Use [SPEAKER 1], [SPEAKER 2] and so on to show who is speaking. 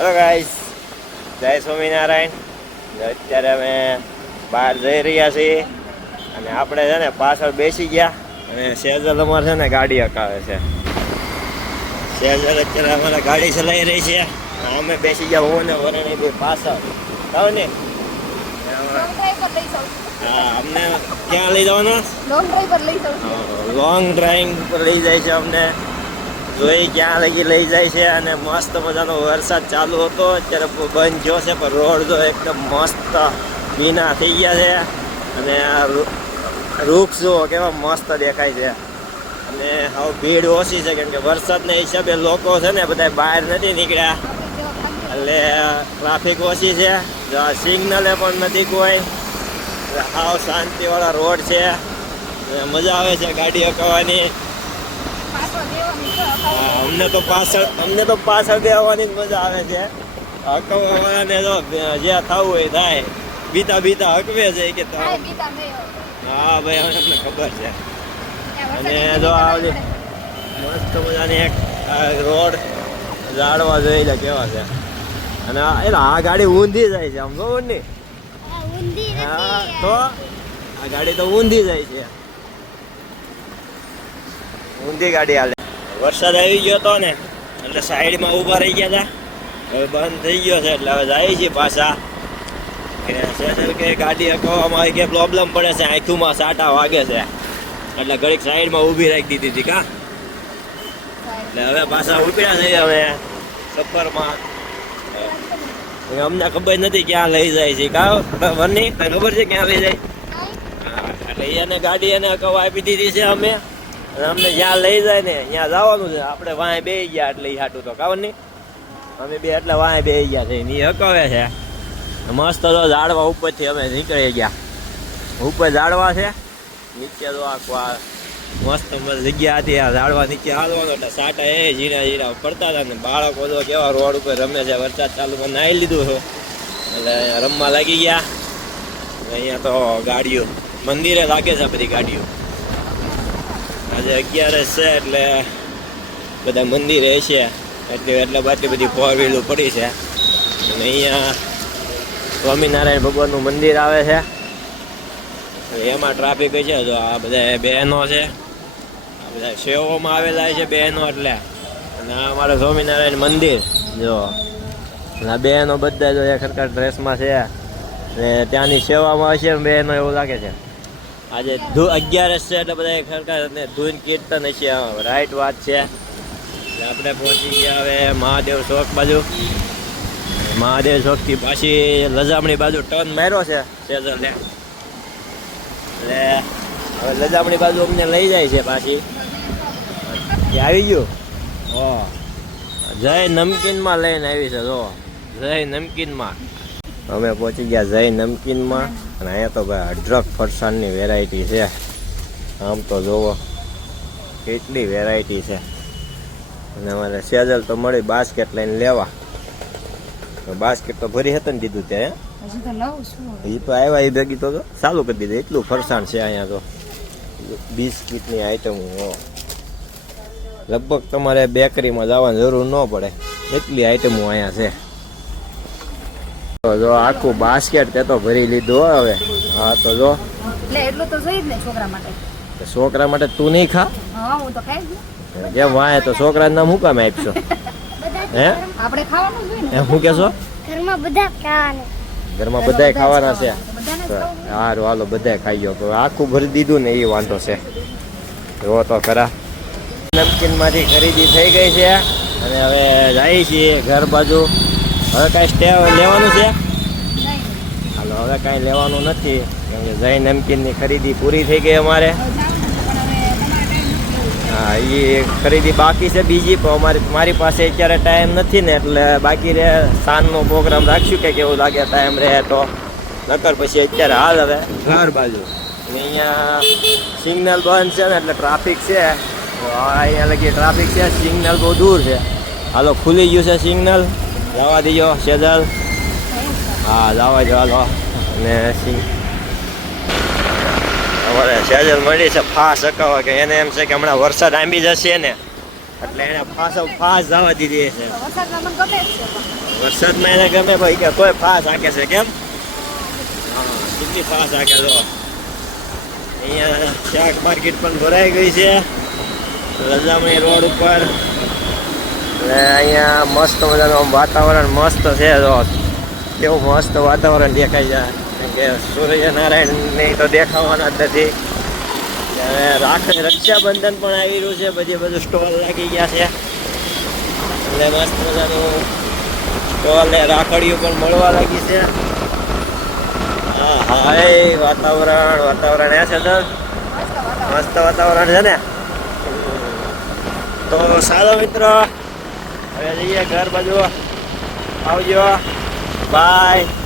[SPEAKER 1] Hello guys જય સ્વામિનારાયણ. અત્યારે અમે બહાર જઈ રહ્યા છીએ અને આપણે છે ને પાછળ બેસી ગયા. અને સેજલ અમારે છે ને ગાડી હકાવે છે. સેજલ અત્યારે અમારે ગાડી ચલાવી રહી છે. અમે બેસી ગયા હું ને વરણી ભાઈ પાછળ. કહો ને. હા અમને ક્યાં લઈ જવાના.
[SPEAKER 2] લોંગ ડ્રાઈવ પર લઈ
[SPEAKER 1] જાય છે અમને. જોઈ ક્યાં લગી લઈ જાય છે અને મસ્ત મજાનો વરસાદ ચાલુ હતો. અત્યારે બંધ થયો છે, પણ રોડ જો એકદમ મસ્ત ભીના થઈ ગયા છે. અને આ વૃક્ષ જુઓ કેવા મસ્ત દેખાય છે. અને હવે ભીડ ઓછી છે, કેમ કે વરસાદના હિસાબે લોકો છે ને બધા બહાર નથી નીકળ્યા. એટલે ટ્રાફિક ઓછી છે. સિગ્નલે પણ નથી કોઈ. હાવ શાંતિવાળા રોડ છે. મજા આવે છે ગાડીઓ હકાવવાની
[SPEAKER 2] પાછો દેવાની છે,
[SPEAKER 1] હા,
[SPEAKER 2] અપાય.
[SPEAKER 1] અમને તો પાછળ અમને તો પાછળ બેહવાની જ મજા આવે છે. હકવાવાળાને જો જ્યાં થવું હોય થાય. બીતા બીતા હકવે છે કે તો. હા ભાઈ અમને ખબર છે. અને જો આવજે મસ્ત મજાની એક રોડ ઝાડવા જોઈ લે કેવા છે. અને આ એટલે આ ગાડી ઊંધી જાય છે આમ ખબર નહીં? હા તો આ ગાડી તો ઊંધી જાય છે. ઊંધી ગાડી હાલે. વરસાદ આવી ગયો હતો ને, એટલે સાઈડમાં ઊભા રહી ગયા હતા હવે બંધ થઈ ગયો છે, એટલે હવે જાય છે પાછા. કે ગાડી હકવામાં આવી કે પ્રોબ્લેમ પડે છે આંખુમાં સાટા વાગે છે. એટલે ઘડીક સાઈડમાં ઊભી રાખી દીધી હતી, કા? એટલે હવે પાછા ઉપડ્યા છે હવે સફરમાં. અમને ખબર નથી ક્યાં લઈ જાય છે, કા? વરની ખબર છે ક્યાં લઈ જાય? એટલે એને ગાડી એને અગાઉ આપી દીધી છે અમે. અમને જ્યાં લઈ જાય ને ત્યાં જવાનું છે. આપણે વાંય બે ગયા એટલે એ હાટું તો કાવન નહીં. અમે બે એટલે વાંય બે ગયા છે. એ હકવે છે. મસ્ત તો ઝાડવા ઉપરથી અમે નીકળી ગયા. ઉપર ઝાડવા છે. નીચે તો આ મસ્ત જગ્યા હતી. આ ઝાડવા નીચે હાલવાનું એટલે સાટા એ ઝીણા ઝીણા પડતા હતા ને બાળકો તો કેવા રોડ ઉપર રમે છે. વરસાદ ચાલુ નાહી લીધું છે. એટલે રમવા લાગી ગયા. અહીંયા તો ગાડીઓ મંદિરે લાગે છે બધી ગાડીઓ. આજે અગિયારસ છે એટલે બધા મંદિરે છે. એટલે એટલે આટલી બધી ફોર વ્હીલો પડી છે. અને અહીંયા સ્વામિનારાયણ ભગવાનનું મંદિર આવે છે. એમાં ટ્રાફિક છે જો આ બધા બહેનો છે. આ બધા સેવોમાં આવેલા છે બહેનો એટલે. અને આ અમારું સ્વામિનારાયણ મંદિર. જો. અને આ બહેનો બધા જો એક સરખા ડ્રેસમાં છે. ને ત્યાંની સેવામાં હશે બહેનો એવું લાગે છે. આજે ધૂ અગિયારસ છે એટલે બધા ને ધૂન કીર્તન છે. રાઈટ વાત છે. આપણે પહોંચી ગયા હવે મહાદેવ ચોક બાજુ. મહાદેવ ચોકથી પાછી લજામણી બાજુ ટર્ન માર્યો છે સેઝરને એટલે હવે લજામણી બાજુ અમને લઈ જાય છે પાછી. આવી ગયું? ઓ જય નમકીનમાં લઈને આવી છે, જો. જય નમકીનમાં. અમે પહોંચી ગયા જય નમકીનમાં. અને અહીંયા તો ભાઈ અઢળક ફરસાણની વેરાયટી છે. આમ તો જોવો કેટલી વેરાયટી છે. અને અમારે સેજલ તો મળી બાસ્કેટ લઈને લેવા. બાસ્કેટ તો ભરી હતી ને દીધું ત્યાં એ તો આવ્યા એ ભેગી તો ચાલુ કરી દીધું. એટલું ફરસાણ છે અહીંયા તો. બિસ્કિટની આઈટમો લગભગ તમારે બેકરીમાં જવાની જરૂર ન પડે. એટલી આઈટમો અહીંયા છે. તો જો આખું બાસ્કેટ તે તો ભરી લીધું હો હવે. હા તો જો.
[SPEAKER 2] એટલે એટલું તો જોઈએ ને છોકરા માટે.
[SPEAKER 1] છોકરા માટે તું નહીં ખા?
[SPEAKER 2] હા હું તો ખાઈ જે
[SPEAKER 1] જેમ વાય તો છોકરાનું નામ હું કામ આપશો? હે?
[SPEAKER 2] આપણે ખાવાનું જોઈએ ને.
[SPEAKER 1] એમ શું કહેશો?
[SPEAKER 3] ઘરમાં બધા ખાવાના.
[SPEAKER 1] ઘરમાં બધાય ખાવાના છે. સારું હાલો બધાય ખાઈ ગયો તો આખું ભરી દીધું ને એ વાંધો છે. જો તો ખરા. નમકીનમાંથી ખરીદી થઈ ગઈ છે. અને હવે જઈએ છીએ ઘર બાજુ. હવે કાંઈ સ્ટે લેવાનું છે? હાલો હવે કાંઈ લેવાનું નથી કેમ કે જય નમકીનની ખરીદી પૂરી થઈ ગઈ અમારે. હા એ ખરીદી બાકી છે બીજી પણ અમારી મારી પાસે અત્યારે ટાઈમ નથી ને એટલે બાકી રહે સાંજનો પ્રોગ્રામ રાખશું કે કેવું લાગે ટાઈમ રહે તો. નકર પછી અત્યારે હાલ હવે. ઘર બાજુ. અહીંયા સિગ્નલ બંધ છે ને એટલે ટ્રાફિક છે. અહીંયા લગી ટ્રાફિક છે સિગ્નલ બહુ દૂર છે. હાલો ખુલી ગયું છે સિગ્નલ. જવા દીજો સેજલ હા જવા જો હાલો. અને અમારે સેજલ મળી છે ફાસ અકાવા કે એને એમ છે કે હમણાં વરસાદ આંબી જશે ને. એટલે એને ફાસ ફાસ જવા દીધી છે.
[SPEAKER 2] વરસાદમાં
[SPEAKER 1] એને ગમે ભાઈ કે કોઈ ફાસ હાકે છે કેમ? કેટલી ફાસ હાકે તો અહીંયા શાક માર્કેટ પણ ભરાઈ ગઈ છે. રજામણી રોડ ઉપર. અને અહીંયા મસ્ત મજાનું આમ વાતાવરણ મસ્ત છે તો કેવું મસ્ત વાતાવરણ દેખાય છે. કે સૂર્યનારાયણની તો દેખાવાના જ નથી. અને રાખ રક્ષાબંધન પણ આવી રહ્યું છે. બધી બધું સ્ટોલ લાગી ગયા છે. એટલે મસ્ત મજાનું સ્ટોલ ને પણ મળવા લાગી છે. હા હા વાતાવરણ વાતાવરણ એ છે તો મસ્ત વાતાવરણ છે ને. તો સારો મિત્રો હવે જઈએ ઘર બાજુ. આવજો. બાય